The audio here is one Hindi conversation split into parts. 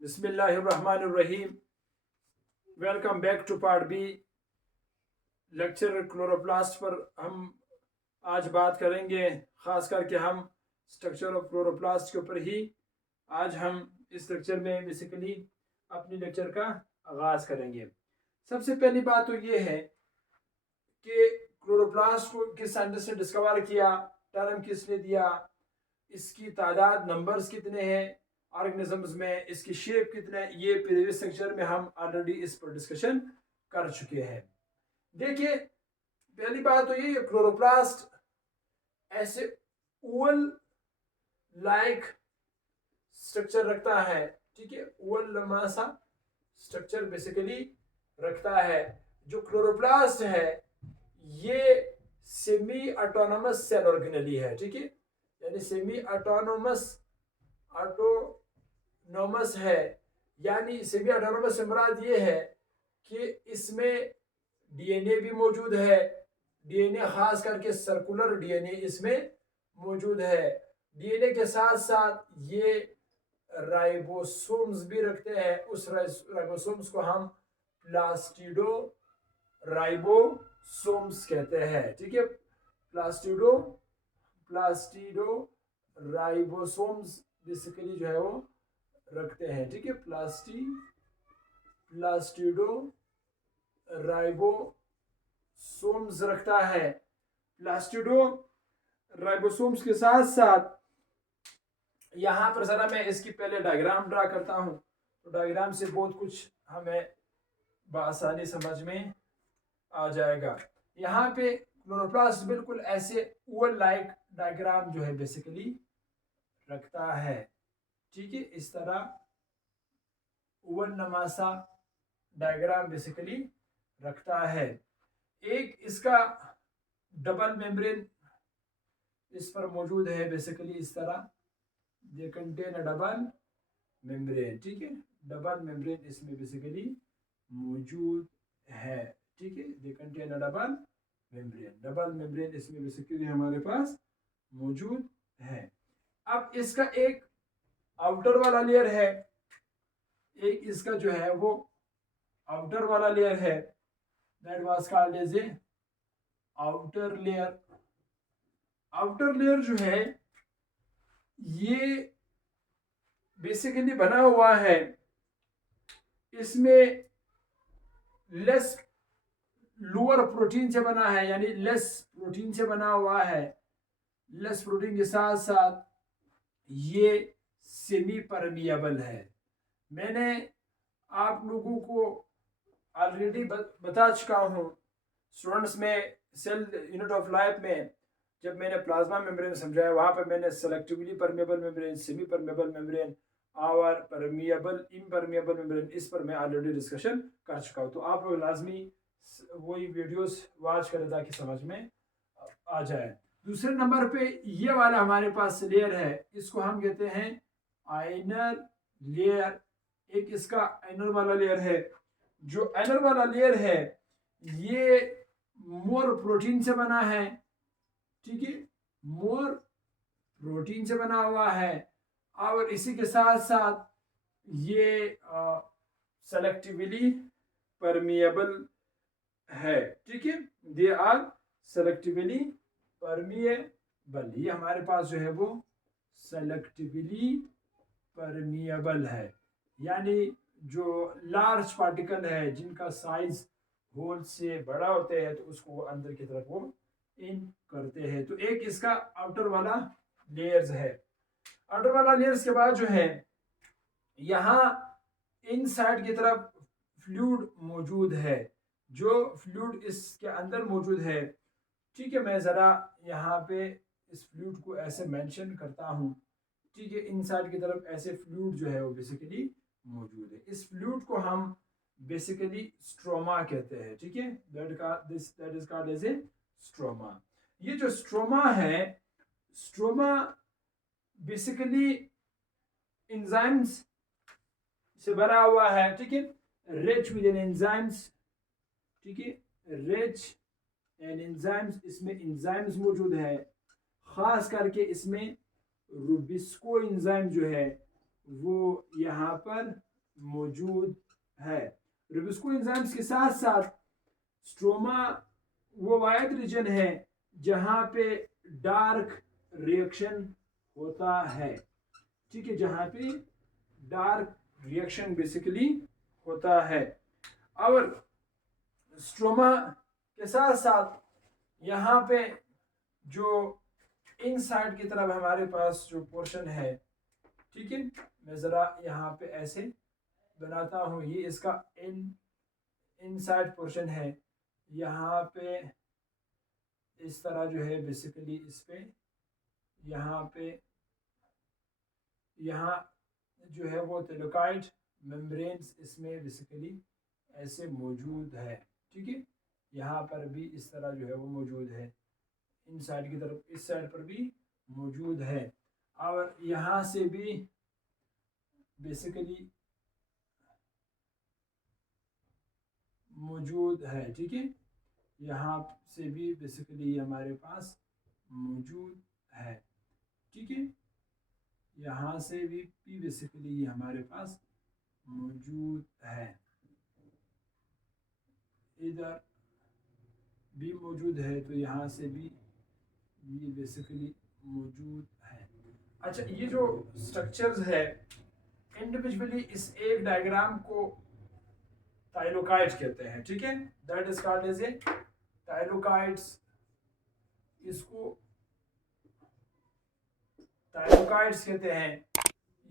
बिस्मिल्लाहिर्रहमानिर्रहीम। Welcome back to part B lecture chloroplast पर। हम आज बात करेंगे, ख़ास करके हम स्ट्रक्चर ऑफ क्लोरोप्लास्ट के ऊपर ही आज हम इस लेक्चर में बेसिकली अपनी लेक्चर का आगाज़ करेंगे। सबसे पहली बात तो ये है कि क्लोरोप्लास्ट को किस साइंटिस्ट ने डिस्कवर किया, टर्म किसने दिया, इसकी तादाद नंबर्स कितने हैं ऑर्गेनिजम्स में, इसकी शेप कितने, ये प्रीवियस लेक्चर में हम ऑलरेडी इस पर डिस्कशन कर चुके हैं। देखिए, पहली बात तो ये क्लोरोप्लास्ट ऐसे ओवल लाइक स्ट्रक्चर रखता है, ठीक है, ओवल लंबा सा स्ट्रक्चर बेसिकली रखता है। जो क्लोरोप्लास्ट है ये सेमी ऑटोनोमस सेल ऑर्गेनेली है, ठीक है, यानी सेमी ऑटोनोमस है। यानी सेमी ऑटोनोमस से मुराद ये है कि इसमें डीएनए भी मौजूद है, डीएनए खास करके सर्कुलर डीएनए इसमें मौजूद है। डीएनए के साथ साथ ये राइबोसोम्स भी रखते हैं। उस राइबोसोम्स को हम प्लास्टिडो राइबोसोम्स कहते हैं, ठीक है, प्लास्टिडो राइबोसोम्स बेसिकली जो है वो रखते हैं, ठीक है, प्लास्टिडो राइबोसोम्स रखता है। प्लास्टिडो राइबोसोम्स के साथ साथ यहाँ पर जरा मैं इसकी पहले डायग्राम ड्रा करता हूँ, तो डायग्राम से बहुत कुछ हमें बआसानी समझ में आ जाएगा। यहाँ पे क्लोरोप्लास्ट बिल्कुल ऐसे ओवल लाइक डायग्राम जो है बेसिकली रखता है, ठीक है, इस तरह ओवल नमासा डायग्राम बेसिकली रखता है। एक इसका डबल मेम्ब्रेन इस पर मौजूद है बेसिकली इस तरह, they contain a double membrane, ठीक है, डबल मेम्ब्रेन इसमें बेसिकली मौजूद है, ठीक है, they contain a double membrane इसमें बेसिकली हमारे पास मौजूद है। अब इसका एक आउटर वाला लेयर है, एक इसका जो है वो आउटर वाला लेयर है, that was called as a outer layer. Outer layer जो है ये बेसिकली बना हुआ है, इसमें लेस लोअर प्रोटीन से बना है, यानी लेस प्रोटीन से बना हुआ है। लेस प्रोटीन के साथ साथ ये सेमी परमिएबल है। मैंने आप लोगों को ऑलरेडी बता चुका हूँ स्टूडेंट्स में सेल यूनिट ऑफ लाइफ में, जब मैंने प्लाज्मा मेम्ब्रेन समझाया वहाँ पर मैंने selectively permeable membrane, semi permeable membrane और परमिएबल इम्परमिएबल मेम्ब्रेन, इस पर मैं ऑलरेडी डिस्कशन कर चुका हूँ। तो आप लोग लाजमी वही वीडियोस वॉच करें ताकि समझ में आ जाए। दूसरे नंबर पे ये वाला हमारे पास लेयर है, इसको हम कहते हैं आइनर लेयर। एक इसका आइनर वाला लेयर है। जो आइनर वाला लेयर है ये मोर प्रोटीन से बना है, ठीक है, मोर प्रोटीन से बना हुआ है, और इसी के साथ साथ ये सेलेक्टिवली परमिएबल है, ठीक है, दे आर सेलेक्टिवली परमिएबल। ये हमारे पास जो है वो सेलेक्टिवली परमिएबल है, यानी जो लार्ज पार्टिकल है जिनका साइज होल से बड़ा होते हैं तो उसको वो अंदर की तरफ वो इन करते हैं। तो एक इसका आउटर वाला लेयर्स है। आउटर वाला लेयर्स के बाद जो है यहाँ इन साइड की तरफ फ्लूइड मौजूद है। जो फ्लूइड इसके अंदर मौजूद है, ठीक है, मैं ज़रा यहाँ पे इस फ्लूइड को ऐसे मेंशन करता हूँ, ठीक है, इन साइड की तरफ ऐसे फ्लूइड जो है वो बेसिकली मौजूद है। इस फ्लूइड को हम बेसिकली स्ट्रोमा कहते हैं, ठीक है, that is called as a stroma. ये जो स्ट्रोमा है, स्ट्रोमा बेसिकली एंजाइम्स से भरा हुआ है, ठीक है, रिच विद एंजाइम्स, ठीक है, रिच एंड एंजाइम्स, इसमें एंजाइम्स मौजूद है। खास करके इसमें रूबिस्को एंजाइम जो है वो यहाँ पर मौजूद है। रोबुस्को एंजाइम्स के साथ साथ स्ट्रोमा वो वायद रीजन है जहां पे डार्क रिएक्शन होता है, ठीक है, जहां पे डार्क रिएक्शन बेसिकली होता है। और स्ट्रोमा के साथ साथ यहाँ पे जो इनसाइड की तरफ हमारे पास जो पोर्शन है, ठीक है, मैं ज़रा यहाँ पे ऐसे बनाता हूँ, ये इसका इनसाइड पोर्शन है। यहाँ पे इस तरह जो है बेसिकली इस पे यहाँ पे यहाँ जो है वो थैलेकॉइड मेम्ब्रेन्स इसमें बेसिकली ऐसे मौजूद है, ठीक है। यहाँ पर भी इस तरह जो है वो मौजूद है, इन साइड की तरफ इस साइड पर भी मौजूद है, और यहाँ से भी बेसिकली मौजूद है, ठीक है। यहाँ से भी बेसिकली हमारे पास मौजूद है, ठीक है। यहाँ से भी बेसिकली हमारे पास मौजूद है, इधर भी मौजूद है, तो यहाँ से भी ये बेसिकली मौजूद है। अच्छा, ये जो स्ट्रक्चर्स है इंडिविजुअली इस एक डायग्राम को थाइलोकाइड्स कहते हैं, ठीक है, that is called as a thylakoids. इसको थाइलोकाइड्स कहते हैं।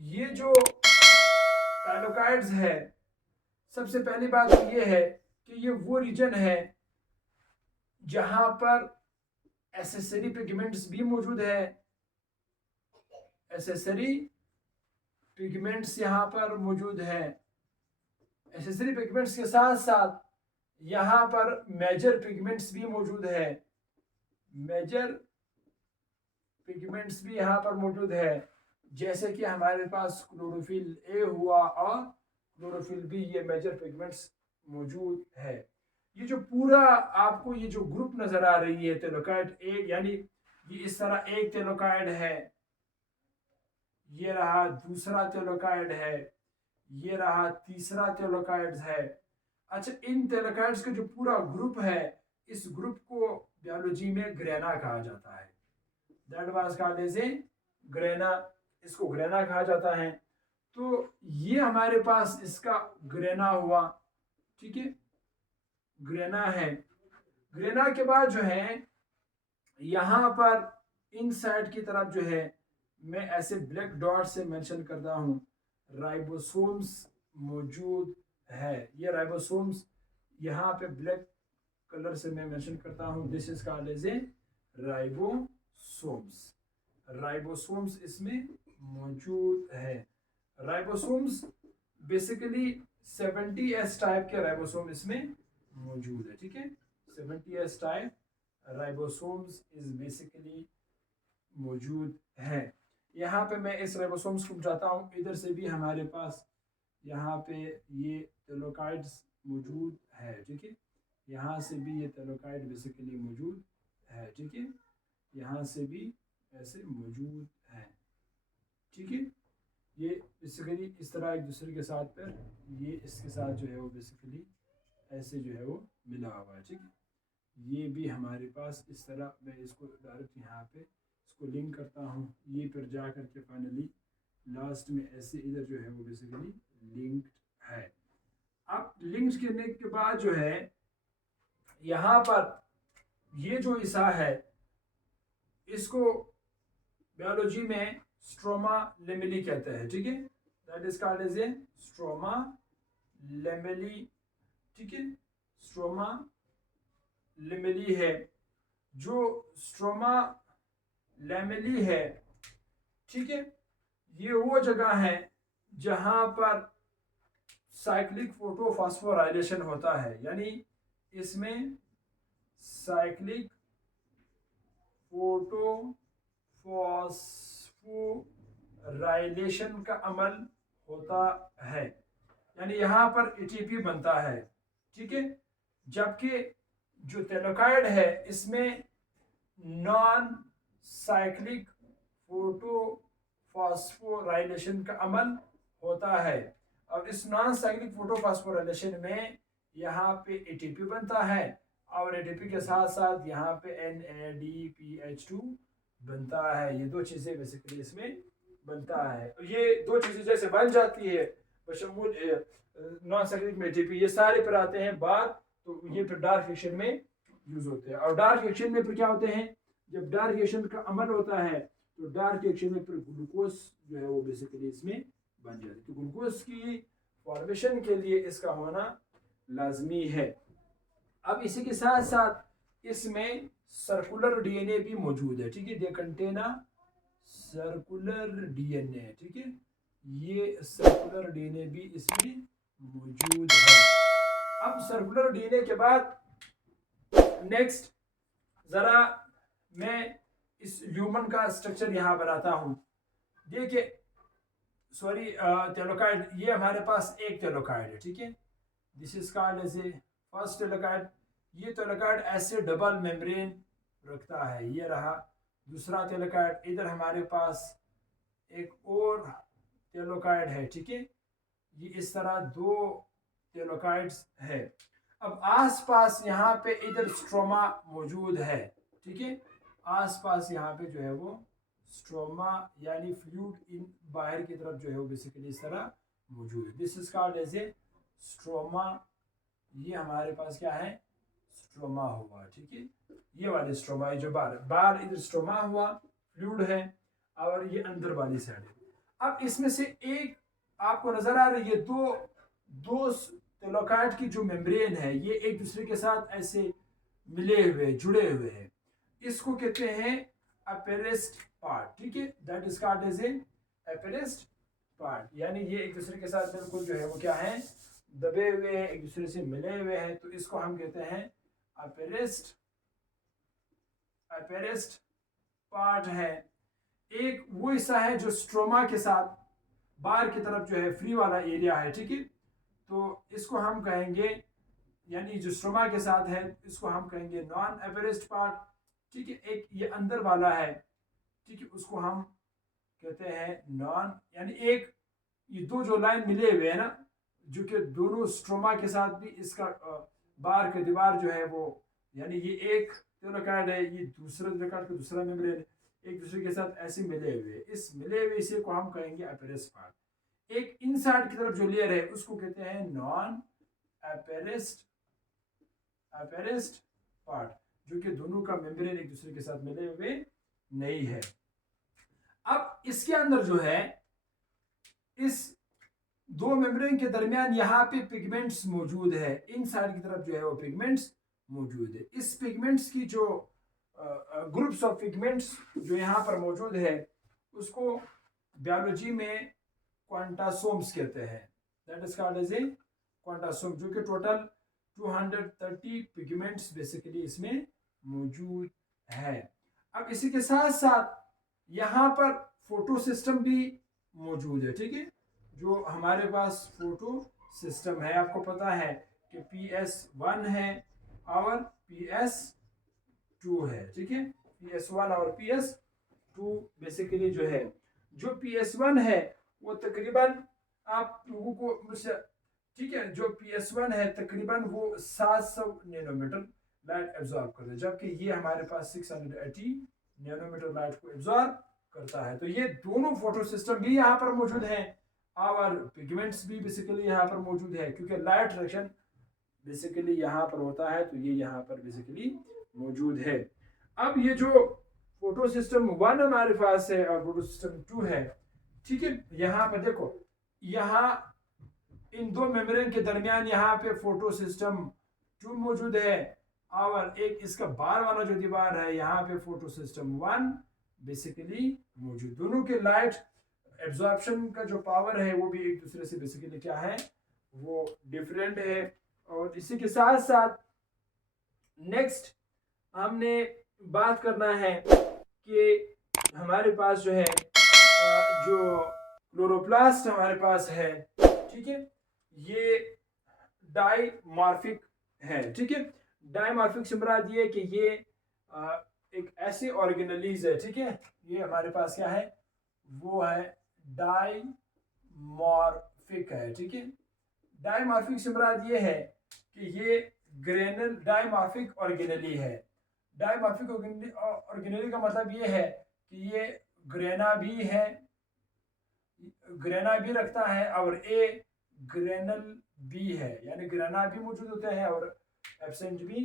ये जो थाइलोकाइड्स है, सबसे पहली बात तो ये है कि ये वो रीजन है जहां पर एसेसरी पिगमेंट्स भी मौजूद है। एसेसरी पिगमेंट्स यहाँ पर मौजूद है। एसेसरी पिगमेंट्स के साथ साथ यहाँ पर मेजर पिगमेंट्स भी मौजूद है। मेजर पिगमेंट्स भी यहाँ पर मौजूद है, जैसे कि हमारे पास क्लोरोफिल ए हुआ और क्लोरोफिल बी, ये मेजर पिगमेंट्स मौजूद है। ये जो पूरा आपको ये जो ग्रुप नजर आ रही है थैलेकॉइड ए, यानी ये इस तरह एक थैलेकॉइड है, ये रहा दूसरा थैलेकॉइड है, ये रहा तीसरा थैलेकॉइड है। अच्छा, इन थैलेकॉइड्स का जो पूरा ग्रुप है, इस ग्रुप को बायोलॉजी में ग्रेना कहा जाता है। That was called as a grana, इसको ग्रेना कहा जाता है। तो ये हमारे पास इसका ग्रेना हुआ, ठीक है, ग्रेना है। ग्रेना के बाद जो है यहाँ पर इन साइड की तरफ जो है मैं ऐसे ब्लैक डॉट से मेंशन करता हूँ, राइबोसोम्स मौजूद है। ये राइबोसोम्स यहाँ पे ब्लैक कलर से मैं मेंशन करता हूँ, this is called as a ribosomes. Ribosomes इसमें मौजूद है। राइबोसोम्स बेसिकली 70S टाइप के राइबोसोम इसमें मौजूद है, ठीक है। 70S type ribosomes is basically मौजूद है। यहाँ पे मैं इस राइबोसोम्स को बताता हूँ, इधर से भी हमारे पास यहाँ पे ये थैलेकॉइड्स मौजूद है, ठीक है। यहाँ से भी ये थैलेकॉइड बेसिकली मौजूद है, ठीक है। यहाँ से भी ऐसे मौजूद है, ठीक है। ये बेसिकली इस तरह एक दूसरे के साथ पर ये इसके साथ जो है वो बेसिकली ऐसे जो है वो मिला हुआ है, ठीक है। ये भी हमारे पास इस तरह, मैं इसको डायरेक्ट यहाँ पे इसको लिंक करता हूँ, ये फिर जा करके फाइनली लास्ट में ऐसे इधर जो है वो बेसिकली लिंक्ड है। अब लिंक्ड करने के बाद जो है यहाँ पर ये जो हिस्सा है इसको बायोलॉजी में स्ट्रोमा लेमेली कहते हैं, ठीक है। That is called as a stroma lamellae, ठीक है। स्ट्रोमा लेमेली है। जो स्ट्रोमा लेमेली है, ठीक है, ये वो जगह है जहां पर साइक्लिक फोटोफॉस्फोराइलेशन होता है, यानी इसमें साइक्लिक फोटोफॉस्फोराइलेशन का अमल होता है, यानी यहाँ पर एटीपी बनता है, ठीक है। जबकि जो थैलेकॉइड है इसमें नॉन साइक्लिक फोटोफॉस्फोराइलेशन का अमल होता है। और इस नॉन साइक्लिक फोटोफॉस्फोराइलेशन में यहाँ पे एटीपी बनता है और एटीपी के साथ साथ यहाँ पे NADPH2 बनता है। ये दो चीजें बेसिकली इसमें बनता है। ये दो चीजें जैसे बन जाती है बशमूल नॉन साइक्लिक में एटीपी, ये सारे पर आते हैं बाद, तो ये फिर डार्क रिएक्शन में यूज होते हैं। और डार्क रिएक्शन में फिर क्या होते हैं, जब डार्क रिएक्शन का अमल होता है तो डार्क रिएक्शन में फिर ग्लूकोज जो है वो बेसिकली इसमें बन जाती है। तो ग्लूकोज की फॉर्मेशन के लिए इसका होना लाजमी है। अब इसी के साथ साथ इसमें सर्कुलर डीएनए भी मौजूद है, ठीक है। दे कंटेन सर्कुलर डीएनए, ठीक है। ये सर्कुलर डीएनए भी इसमें मौजूद है। अब सर्कुलर डीएनए के बाद नेक्स्ट जरा मैं इस ल्यूमन का स्ट्रक्चर यहां बनाता हूं। देखिए सॉरी टेलोकाइड, ये हमारे पास एक टेलोकाइड है, ठीक है। This is called as a first thylakoid. ये टेलोकाइड ऐसे डबल मेम्ब्रेन रखता है, ये रहा दूसरा टेलोकाइड। इधर हमारे पास एक और टेलोकाइड है, ठीक है। ये इस तरह दो टेलोकाइड्स है। अब आसपास यहाँ पे इधर स्ट्रोमा मौजूद है, ठीक है। आसपास यहाँ पे जो है वो स्ट्रोमा यानी फ्लूइड इन बाहर की तरफ जो है वो बेसिकली इस तरह मौजूद है। This is called as a stroma. ये हमारे पास क्या है, स्ट्रोमा हुआ, ठीक है। ये वाले स्ट्रोमा, जो बाहर इधर स्ट्रोमा हुआ, फ्लूइड है, और ये अंदर वाली साइड है। अब इसमें से एक आपको नजर आ रही है, दो टेलोकाइड की जो मेम्ब्रेन है ये एक दूसरे के साथ ऐसे मिले हुए जुड़े हुए हैं। इसको कहते हैं अपेरेस्ट पार्ट, ठीक है। That is called as a appressed part, यानी ये एक दूसरे के साथ बिल्कुल जो है वो क्या है, दबे हुए हैं, एक दूसरे से मिले हुए हैं, तो इसको हम कहते हैं अपेरेस्ट पार्ट है। एक वो हिस्सा है जो स्ट्रोमा के साथ बाहर की तरफ जो है फ्री वाला एरिया है, ठीक है। तो इसको हम कहेंगे, यानी जो स्ट्रोमा के साथ है इसको हम कहेंगे नॉन अपेरेस्ट पार्ट, ठीक है। एक ये अंदर वाला है, ठीक है, उसको हम कहते हैं नॉन, यानी एक ये दो जो लाइन मिले हुए हैं ना, जो कि दोनों स्ट्रोमा के साथ भी इसका बाहर की दीवार जो है वो, यानी ये एक टेलोकाइड है, ये दूसरा टेलोकाइड का दूसरा मेम्ब्रेन एक दूसरे के साथ ऐसे मिले हुए, इस मिले हुए इसे को हम कहेंगे अपेरेस्ट पार्ट। एक इनसाइड की तरफ जो लेयर है उसको कहते हैं नॉन अपेरेस्ट पार्ट, जो कि दोनों का मेम्ब्रेन एक दूसरे के साथ मिले हुए नहीं है। अब इसके अंदर जो है, इस दो मेम्ब्रेन के दरमियान यहाँ पे पिगमेंट्स मौजूद है, इनसाइड की तरफ जो है वो पिगमेंट्स मौजूद है। इस पिगमेंट्स की जो ग्रुप्स ऑफ पिगमेंट्स जो यहाँ पर मौजूद है उसको बायोलॉजी में क्वांटासोम्स कहते हैं। That is called as a quantasome, जो कि टोटल 230 पिगमेंट्स बेसिकली इसमें मौजूद है। अब इसी के साथ साथ यहाँ पर फोटो सिस्टम भी मौजूद है, ठीक है। जो हमारे पास फोटो सिस्टम है, आपको पता है कि PS1 है और PS2 है, ठीक है। PS1 और PS2 बेसिकली जो है, जो PS1 है वो तकरीबन आप लोगों को मुझसे, ठीक है, जो PS1 है तकरीबन वो 700 नैनोमीटर लाइट एब्जॉर्ब करता है, जबकि ये हमारे पास 680 नैनोमीटर लाइट को एब्जॉर्ब करता है। तो ये दोनों फोटो सिस्टम भी यहाँ पर मौजूद हैं और पिगमेंट्स भी बेसिकली यहाँ पर मौजूद है, क्योंकि लाइट रिएक्शन बेसिकली यहाँ पर होता है, तो ये यहाँ पर बेसिकली मौजूद है। अब ये जो फोटो सिस्टम 1 हमारे पास है और फोटो सिस्टम 2 है, ठीक है। यहाँ पर देखो, यहाँ इन दो मेम्ब्रेन के दरमियान यहाँ पे फोटो सिस्टम 2 मौजूद है और एक इसका बाहर वाला जो दीवार है यहाँ पे फोटो सिस्टम 1 बेसिकली मौजूद। दोनों के लाइट एब्जॉर्प्शन का जो पावर है वो भी एक दूसरे से बेसिकली क्या है, वो डिफरेंट है। और इसी के साथ साथ नेक्स्ट हमने बात करना है कि हमारे पास जो है जो क्लोरोप्लास्ट हमारे पास है, ठीक है, ये डाइमॉर्फिक है, ठीक है। डाइमॉर्फिक से मुराद ये कि ये एक ऐसी ऑर्गेनेलीज है, ठीक है। ये हमारे पास क्या है, वो है डाइमॉर्फिक, डायमॉर्फिक है, ठीक है। डायमॉर्फिक से मुराद ये है कि ये ग्रेनल डायमॉर्फिक ऑर्गेनेली है। डायमॉर्फिक ऑर्गेनेली का मतलब ये है कि ये ग्रेना भी है, ग्रेना भी रखता है और ए ग्रेनल भी है, यानी ग्रेना भी मौजूद होते हैं और एब्सेंट भी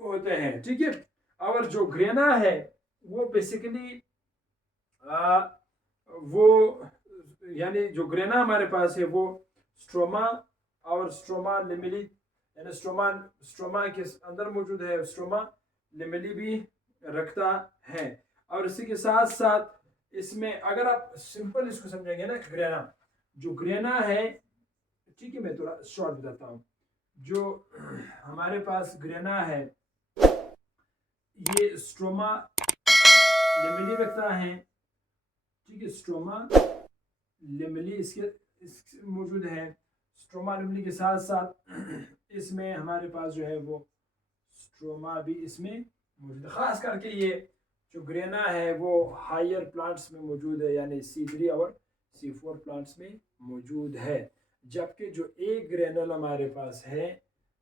होते हैं, ठीक है। और जो ग्रेना है वो बेसिकली वो यानी जो ग्रेना हमारे पास है वो स्ट्रोमा और स्ट्रोमा लिमिली यानी स्ट्रोमा के अंदर मौजूद है, स्ट्रोमा लिमिली भी रखता है। और इसी के साथ साथ इसमें अगर आप सिंपल इसको समझेंगे ना, ग्रेना जो ग्रेना है, ठीक है, मैं थोड़ा शॉर्ट बताता हूँ। जो हमारे पास ग्रेना है ये स्ट्रोमा लिमिली रखता है, ठीक है, स्ट्रोमा लिमिली इसके मौजूद है। स्ट्रोमा लिमिली के साथ साथ इसमें हमारे पास जो है वो स्ट्रोमा भी इसमें मौजूद है। खास करके ये जो ग्रेना है वो हायर प्लांट्स में मौजूद है, यानी C3 और C4 प्लांट्स में मौजूद है। जबकि जो ए ग्रेनल हमारे पास है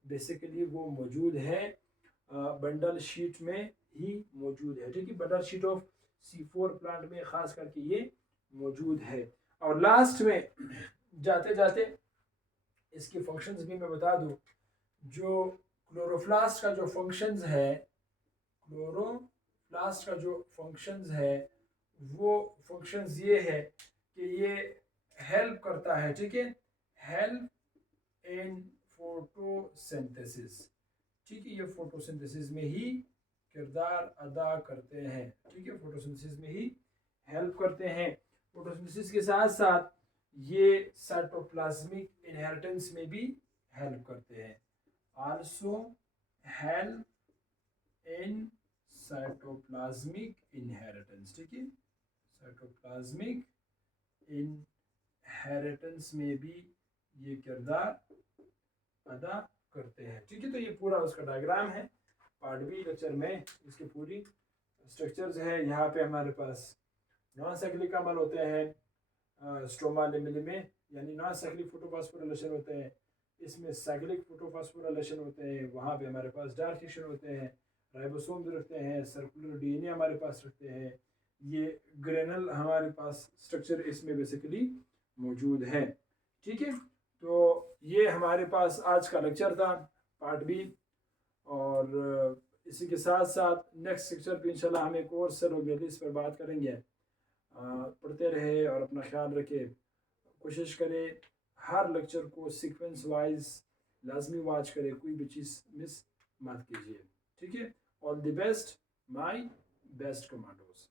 बेसिकली वो मौजूद है बंडल शीट में ही मौजूद है, ठीक है। Bundle sheath of C4 plant में खास करके ये मौजूद है। और लास्ट में जाते जाते इसके फंक्शंस भी मैं बता दूं। जो क्लोरोप्लास्ट का जो फंक्शंस है, क्लोरोप्लास्ट का जो फंक्शंस है वो फंक्शंस ये है कि ये हेल्प करता है, ठीक है, हेल्प इन फोटोसिंथेसिस, ठीक है। ये फोटोसिंथेसिस में ही किरदार अदा करते हैं, ठीक है, फोटोसिंथेसिस में ही हेल्प करते हैं। फोटोसिंथेसिस के साथ साथ ये साइटोप्लाज्मिक इनहेरिटेंस में भी हेल्प करते हैं, also help in cytoplasmic inheritance, ठीक है, साइटोप्लाज्मिक इनहेरिटेंस में भी ये किरदार अदा करते हैं, ठीक है। तो ये पूरा उसका डायग्राम है पार्ट बी लेक्चर में, इसकी पूरी स्ट्रक्चर्स है। यहाँ पे हमारे पास नॉन साइक्लिक अमल होते हैं स्ट्रोमा लिमिली में, यानी नॉन साइक्लिक फोटोफॉस्फोराइलेशन होते हैं, इसमें साइक्लिक फोटोफॉस्फोराइलेशन होते हैं। वहाँ पे हमारे पास डार्क टिश्यू होते हैं, राइबोसोम भी रखते हैं, सर्कुलर डीएनए हमारे पास रखते हैं। ये ग्रेनल हमारे पास स्ट्रक्चर इसमें बेसिकली मौजूद है, ठीक है। तो ये हमारे पास आज का लेक्चर था पार्ट बी। और इसी के साथ साथ नेक्स्ट लेक्चर पे इंशाल्लाह हम एक और सेल ऑर्गेनेलिस पर बात करेंगे। पढ़ते रहे और अपना ख्याल रखें, कोशिश करें हर लेक्चर को सीक्वेंस वाइज लाजमी वॉच करें, कोई भी चीज़ मिस मत कीजिए, ठीक है। All the best, my best commandos.